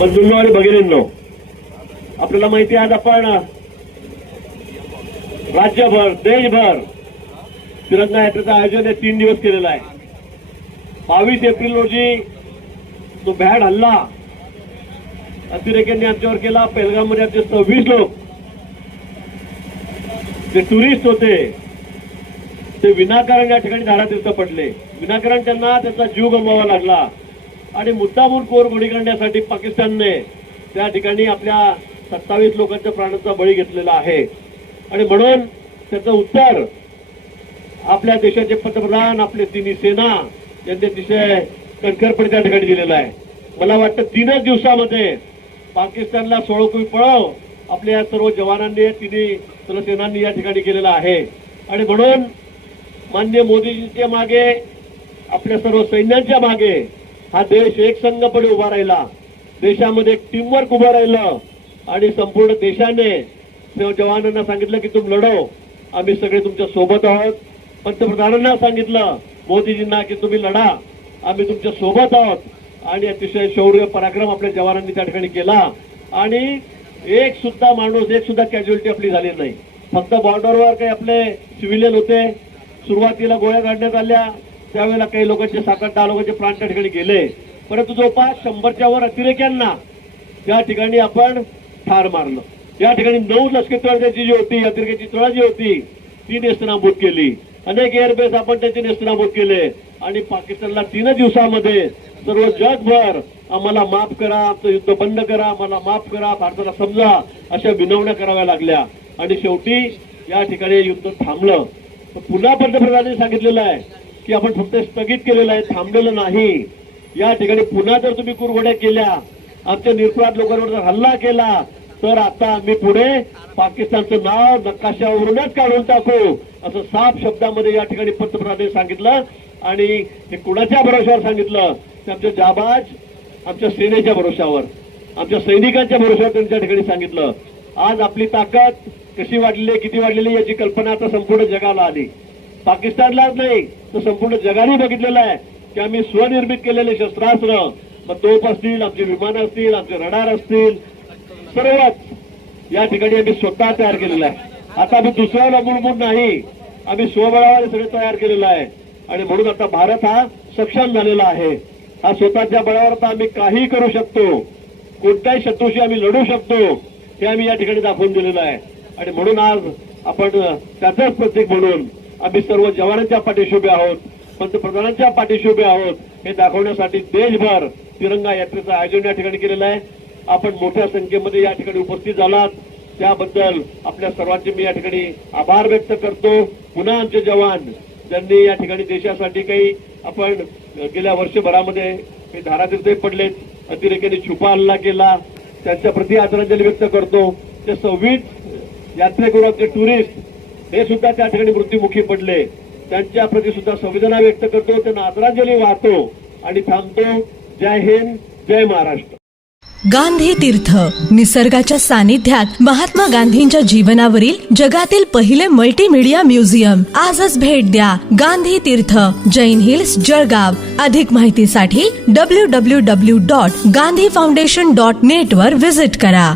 बंधूंनो आणि भगिनींनो, आपल्याला माहिती आहे आज आपण राज्यभर देशभर तिरंगा यात्रेचं आयोजन हे 3 दिवस केलेलं आहे. 22 एप्रिल रोजी तो भ्याड हल्ला अतिरेक्यांनी आमच्यावर केला. पेहलगाममध्ये आमचे 26 लोक जे टुरिस्ट होते ते विनाकारण या ठिकाणी धारातीर्थ पडले. विनाकारण त्यांना त्याचा जीव गमवावा लागला आणि मुद्दामून कोरगोडी करण्यासाठी पाकिस्तानने त्या ठिकाणी आपल्या 27 लोकांच्या प्राणांचा बळी घेतलेला आहे. आणि म्हणून त्याचं उत्तर आपल्या देशाचे पंतप्रधान, आपले तिन्ही सेना यांनी अतिशय कणखरपणे त्या ठिकाणी दिलेला आहे. मला वाटतं 3च दिवसामध्ये पाकिस्तानला सोळकुई पळव आपल्या सर्व जवानांनी, तिन्ही सर्व सेनांनी या ठिकाणी केलेला आहे. आणि म्हणून माननीय मोदीजींच्या मागे, आपल्या सर्व सैन्यांच्या मागे हा देश एकसंघपणे उभा राहिला. देशामध्ये एक टीमवर्क उभं राहिलं आणि संपूर्ण देशाने जवानांना सांगितलं की तुम लढो, आम्ही सगळे तुमच्या सोबत आहोत. पंतप्रधानांना सांगितलं मोदीजींना की तुम्ही लढा, आम्ही तुमच्या सोबत आहोत. आणि अतिशय शौर्य पराक्रम आपल्या जवानांनी त्या ठिकाणी केला. आणि एक सुद्धा माणूस, एक सुद्धा कॅज्युअलिटी आपली झाली नाही. फक्त बॉर्डरवर काही आपले सिव्हिलियन होते, सुरुवातीला गोळ्या काढण्यात आल्या, त्यावेळेला काही लोकांचे 7-8 लोकांचे प्राण त्या ठिकाणी गेले. परंतु जवळपास 100च्या वर अतिरेक्यांना त्या ठिकाणी आपण ठार मारलं. या ठिकाणी 9 लष्करी तळाची जी होती, अतिरेक्याची तळ जी होती ती नेस्तनाबूत केली. अनेक एअरबेस आपण त्यांचे नेस्तनाबूत केले. आणि पाकिस्तानला 3 दिवसामध्ये सर्व जगभर आम्हाला माफ करा, आमचं युद्ध बंद करा, आम्हाला माफ करा, भारताला समजा, अशा विनवण्या कराव्या लागल्या. आणि शेवटी या ठिकाणी युद्ध थांबलं. पुन्हा पंतप्रधानांनी सांगितलेलं आहे की आपण फक्त स्थगित केलेलं आहे, थांबलेलं नाही. या ठिकाणी पुन्हा जर तुम्ही कुरघोड्या केल्या, आमच्या निरपराध लोकांवर जर हल्ला केला, तर आता आम्ही पुढे पाकिस्तानचं नाव नकाशावरूनच काढून टाकू, असं साफ शब्दामध्ये या ठिकाणी पंतप्रधानांनी सांगितलं. आणि हे कुणाच्या भरोशावर सांगितलं? आमच्या जाबाज, आमच्या सेनेच्या भरोशावर, आमच्या सैनिकांच्या भरोशावर त्यांनी त्या ठिकाणी सांगितलं. आज आपली ताकद कशी वाढलेली, किती वाढलेली याची कल्पना आता संपूर्ण जगाला आली. पाकिस्तानलाच नाही तर संपूर्ण जगाने बघितलेलं आहे की आम्ही स्वनिर्मित केलेले शस्त्रास्त्र, मग तोफ असतील, आमचे विमानं असतील, आमचे रडार असतील, सर्वच या ठिकाणी आम्ही स्वतः तयार केलेलं आहे. आता आम्ही दुसऱ्यावर अवलंबून नाही, आम्ही स्वबळावर सगळे तयार केलेलं आहे. आणि म्हणून आता भारत हा सक्षम झालेला आहे. हा स्वतःच्या बळावर आता आम्ही काही करू शकतो, कोणत्याही शत्रूशी आम्ही लढू शकतो, हे आम्ही या ठिकाणी दाखवून दिलेलं आहे. आणि म्हणून आज आपण त्याचंच प्रतीक म्हणून आम्ही सर्व जवानांच्या पाठीशी उभे आहोत, पंतप्रधानांच्या पाठीशी उभे आहोत, हे दाखवण्यासाठी देशभर तिरंगा यात्रेचं आयोजन या ठिकाणी केलेलं आहे. आपण मोठ्या संख्येमध्ये या ठिकाणी उपस्थित झालात, त्याबद्दल आपल्या सर्वांचे मी या ठिकाणी आभार व्यक्त करतो. पुन्हा आमचे जवान ज्यांनी या ठिकाणी देशासाठी काही, आपण गेल्या वर्षभरामध्ये काही धारातीर्थ पडलेत, अतिरेक्यांनी छुपा हल्ला केला, त्यांच्या प्रति आदरांजली व्यक्त करतो. ते 26 यात्रेकरू, आमचे टुरिस्ट हे सुद्धा त्या ठिकाणी मृत्युमुखी पडले, त्यांच्या प्रति सुद्धा संवेदना व्यक्त करतो, त्यांना आदरांजली वाहतो आणि थांबतो. जय हिंद, जय महाराष्ट्र. गांधी तीर्थ, निसर्गाच्या सानिध्यात महात्मा गांधींच्या जीवनावरील जगातील पहिले मल्टीमीडिया म्युझियम. आजच भेट द्या. गांधी तीर्थ, जैन हिल्स, जळगाव. अधिक माहितीसाठी www.gandhifoundation.net वर व्हिजिट करा.